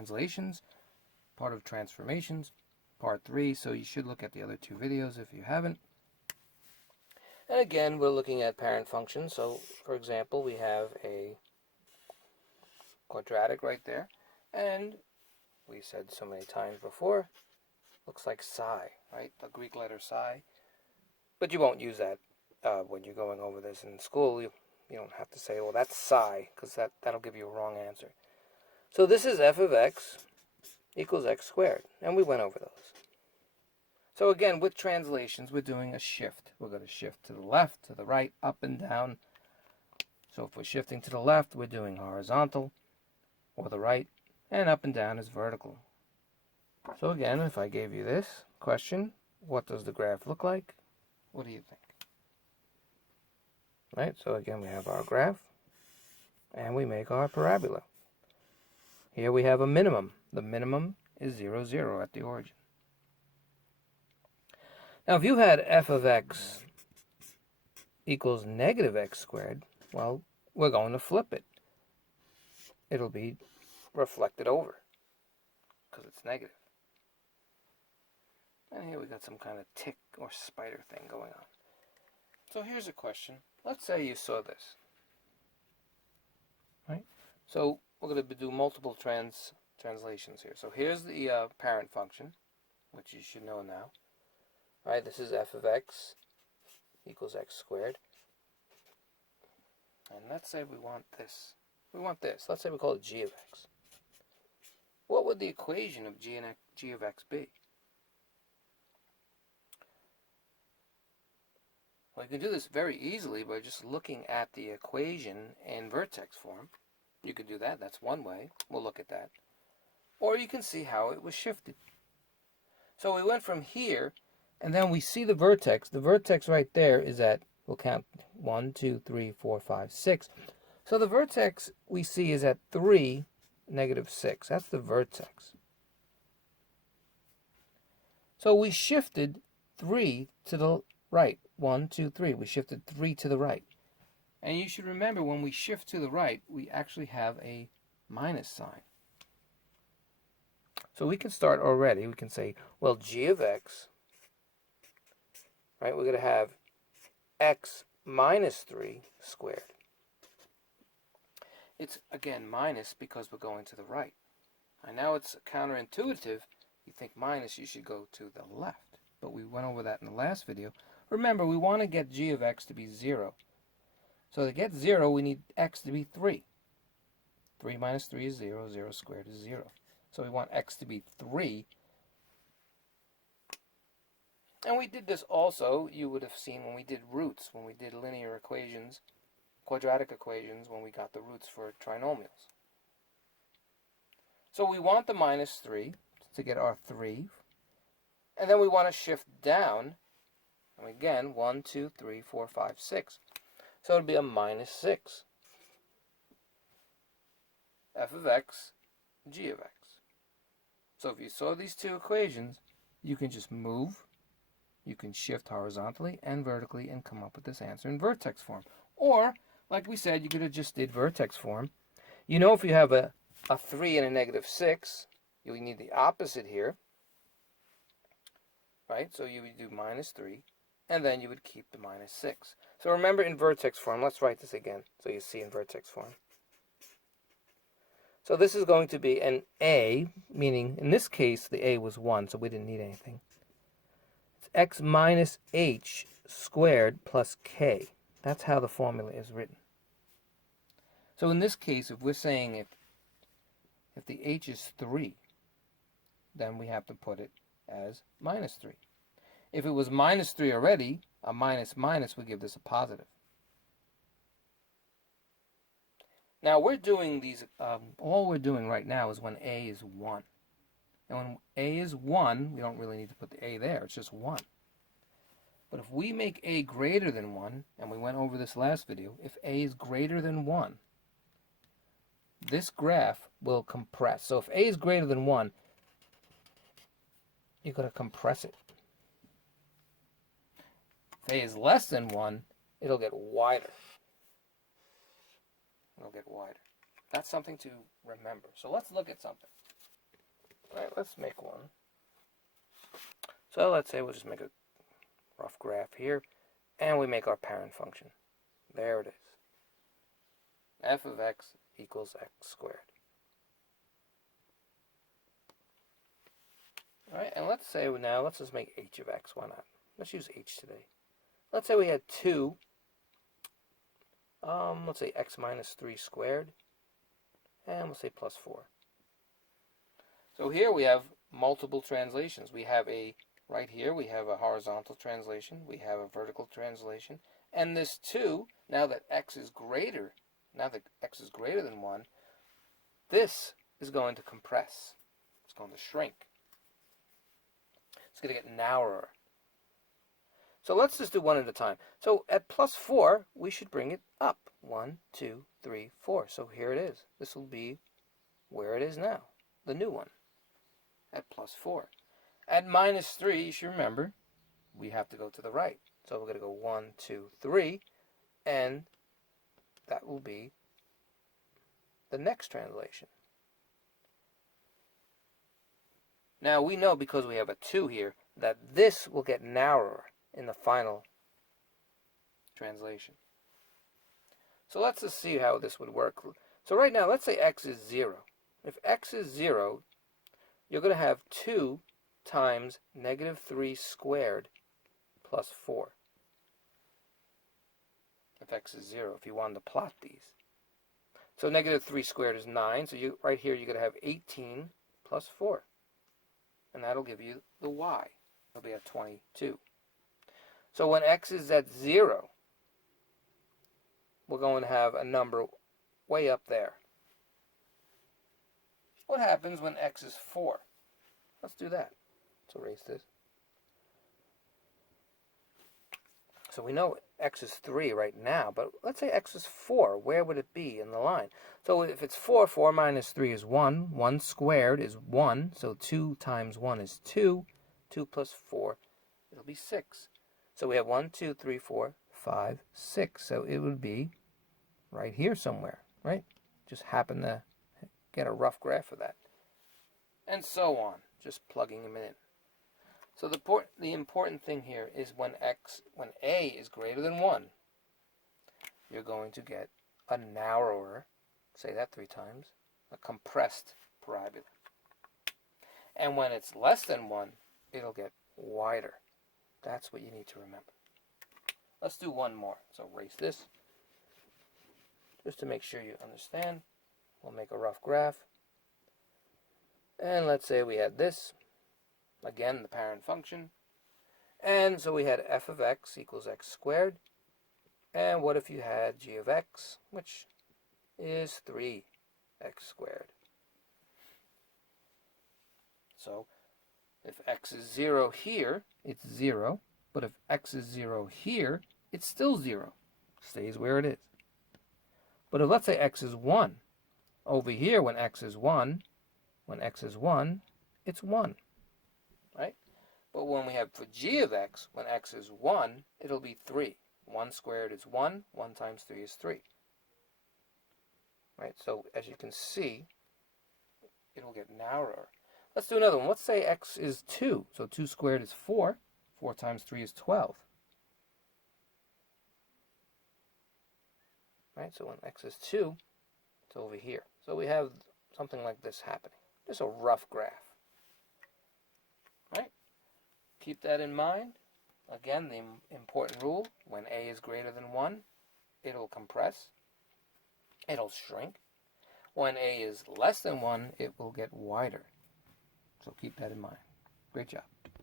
translations, part of transformations, part 3, so you should look at the other 2 videos if you haven't. And again, we're looking at parent functions. So, for example, we have a quadratic right there, and we said so many times before, looks like psi, right? The Greek letter psi. But you won't use that when you're going over this in school. You don't have to say, well, that's psi, because that'll give you a wrong answer. So this is f of x equals x squared, and we went over those. So again, with translations, we're doing a shift. We're going to shift to the left, to the right, up and down. So if we're shifting to the left, we're doing horizontal, or the right, and up and down is vertical. So again, if I gave you this question, what does the graph look like? What do you think? Right, so again, we have our graph, and we make our parabola. Here we have a minimum. The minimum is 0, 0 at the origin. Now, if you had f of x equals negative x squared, well, we're going to flip it. It'll be reflected over, because it's negative. And here we got some kind of tick or spider thing going on. So here's a question. Let's say you saw this. Right? So we're going to do multiple translations here. So here's the parent function, which you should know now. Right? This is f of x equals x squared. And let's say we want this. We want this. Let's say we call it g of x. What would the equation of g of x be? Well, you can do this very easily by just looking at the equation in vertex form. You could do that. That's one way. We'll look at that. Or you can see how it was shifted. So we went from here, and then we see the vertex. The vertex right there is at, we'll count 1, 2, 3, 4, 5, 6. So the vertex we see is at 3, negative 6. That's the vertex. So we shifted 3 to the right. 1, 2, 3. We shifted 3 to the right. And you should remember, when we shift to the right, we actually have a minus sign. So we can start already. We can say, well, g of x, right, we're going to have x minus 3 squared. It's, again, minus because we're going to the right. And now it's counterintuitive. You think minus, you should go to the left. But we went over that in the last video. Remember, we want to get g of x to be 0. So to get 0, we need x to be 3. 3 minus 3 is 0. 0 squared is 0. So we want x to be 3. And we did this also, you would have seen when we did roots, when we did linear equations, quadratic equations, when we got the roots for trinomials. So we want the minus 3 to get our 3. And then we want to shift down. And again, 1, 2, 3, 4, 5, 6. So it would be a minus 6. F of x, g of x. So if you saw these two equations, you can just move. You can shift horizontally and vertically and come up with this answer in vertex form. Or, like we said, you could have just did vertex form. You know, if you have a 3 and a negative 6, you would need the opposite here. Right? So you would do minus 3. And then you would keep the minus 6. So remember, in vertex form, let's write this again so you see in vertex form. So this is going to be an a, meaning in this case the a was 1, so we didn't need anything. It's x minus h squared plus k. That's how the formula is written. So in this case, if we're saying if the h is 3, then we have to put it as minus 3. If it was minus 3 already, a minus minus would give this a positive. Now we're doing these, all we're doing right now is when a is 1. And when a is 1, we don't really need to put the a there, it's just 1. But if we make a greater than 1, and we went over this last video, if a is greater than 1, this graph will compress. So if a is greater than 1, you're going to compress it. If a is less than 1, it'll get wider. It'll get wider. That's something to remember. So let's look at something. All right, let's make one. So let's say we'll just make a rough graph here, and we make our parent function. There it is. F of x equals x squared. All right, and let's say now, let's just make h of x. Why not? Let's use h today. Let's say we had 2, let's say x minus 3 squared, and we'll say plus 4. So here we have multiple translations. We have right here we have a horizontal translation, we have a vertical translation, and this 2, now that x is greater than 1, this is going to compress. It's going to shrink. It's going to get narrower. So let's just do one at a time. So at plus 4, we should bring it up. 1, 2, 3, 4. So here it is. This will be where it is now, the new one, at plus 4. At minus 3, you should remember, we have to go to the right. So we're going to go 1, 2, 3, and that will be the next translation. Now we know, because we have a 2 here, that this will get narrower in the final translation. So let's just see how this would work. So right now, let's say x is 0. If x is 0, you're going to have 2 times negative 3 squared plus 4. If x is 0, if you wanted to plot these. So negative 3 squared is 9. So right here, you're going to have 18 plus 4. And that'll give you the y. It'll be at 22. So when x is at 0, we're going to have a number way up there. What happens when x is 4? Let's do that. Let's erase this. So we know x is 3 right now, but let's say x is 4. Where would it be in the line? So if it's 4, 4 minus 3 is 1. 1 squared is 1. So 2 times 1 is 2. 2 plus 4, it'll be 6. So we have 1, 2, 3, 4, 5, 6. So it would be right here somewhere, right? Just happen to get a rough graph of that. And so on, just plugging them in. So the important thing here is when a is greater than 1, you're going to get a narrower, say that 3 times, a compressed parabola. And when it's less than 1, it'll get wider. That's what you need to remember. Let's do one more. So erase this, just to make sure you understand. We'll make a rough graph. And let's say we had this. Again, the parent function. And so we had f of x equals x squared. And what if you had g of x, which is 3x squared? So if x is 0 here, it's 0. But if x is 0 here, it's still 0. Stays where it is. But if, let's say, x is 1, over here when x is 1, it's 1. Right? But when we have for g of x, when x is 1, it'll be 3. 1 squared is 1. 1 times 3 is 3. Right? So as you can see, it'll get narrower. Let's do another one. Let's say x is 2. So 2 squared is 4. 4 times 3 is 12. Right? So when x is 2, it's over here. So we have something like this happening. Just a rough graph. Right? Keep that in mind. Again, the important rule, when a is greater than 1, it'll compress. It'll shrink. When a is less than 1, it will get wider. So keep that in mind. Great job.